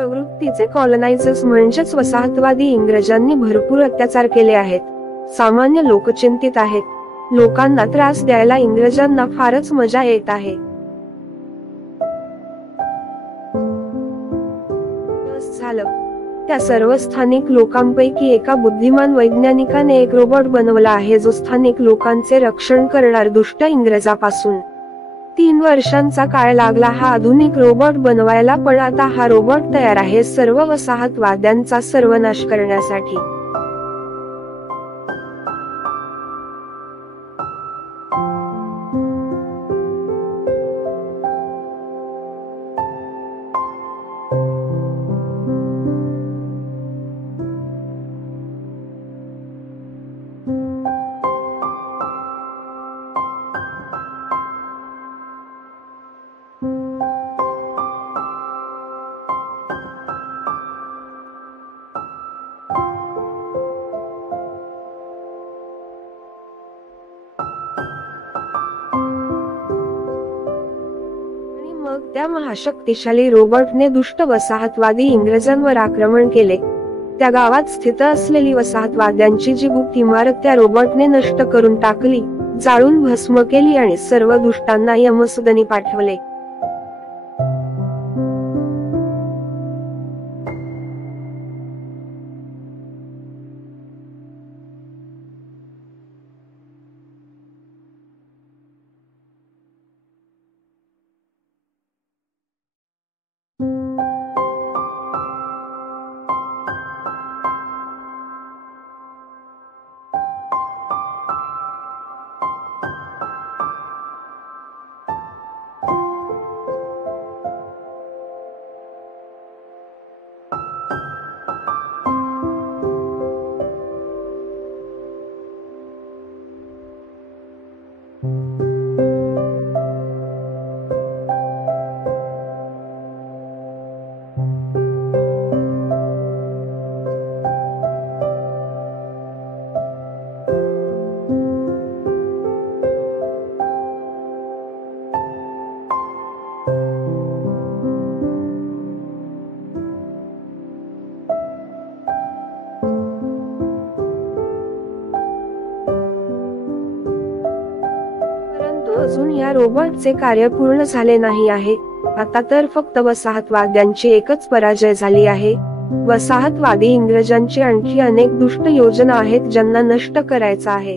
प्रवृत्तीचे कॉलनायझर्स म्हणजेच वसाहतवादी इंग्रजांनी भरपूर अत्याचार केले आहेत. सामान्य लोक चिंतित आहेत. लोकांना त्रास द्यायला इंग्रजांना फारच मजा येत आहे. झालं. त्या सर्व स्थानिक लोकांपैकी एका बुद्धिमान वैज्ञानिकाने एक रोबोट बनवला आहे जो स्थानिक लोकांचे रक्षण करणार दुष्ट इंग्रजापासून. 3 वर्षांचा काळ लागला हा आधुनिक रोबोट बनवायला, पण आता हा रोबोट तयार आहे सर्व वसाहतवाद्यांचा सर्वनाश करण्यासाठी. मग त्या महाशक्तिशाली रोबोटने दुष्ट वसाहतवादी इंग्रजांवर आक्रमण केले. त्या गावात स्थित असलेली वसाहतवाद्यांची जी गुप्त इमारत त्या रोबोटने नष्ट करून टाकली, जाळून भस्म केली आणि सर्व दुष्टांना यमसदनी पाठवले. अजून या रोबोटचे कार्य पूर्ण झाले नाही आहे. आता तर फक्त वसाहतवाद्यांची एकच पराजय झाली आहे. वसाहतवादी इंग्रजांची आणखी अनेक दुष्ट योजना आहेत ज्यांना नष्ट करायचं आहे.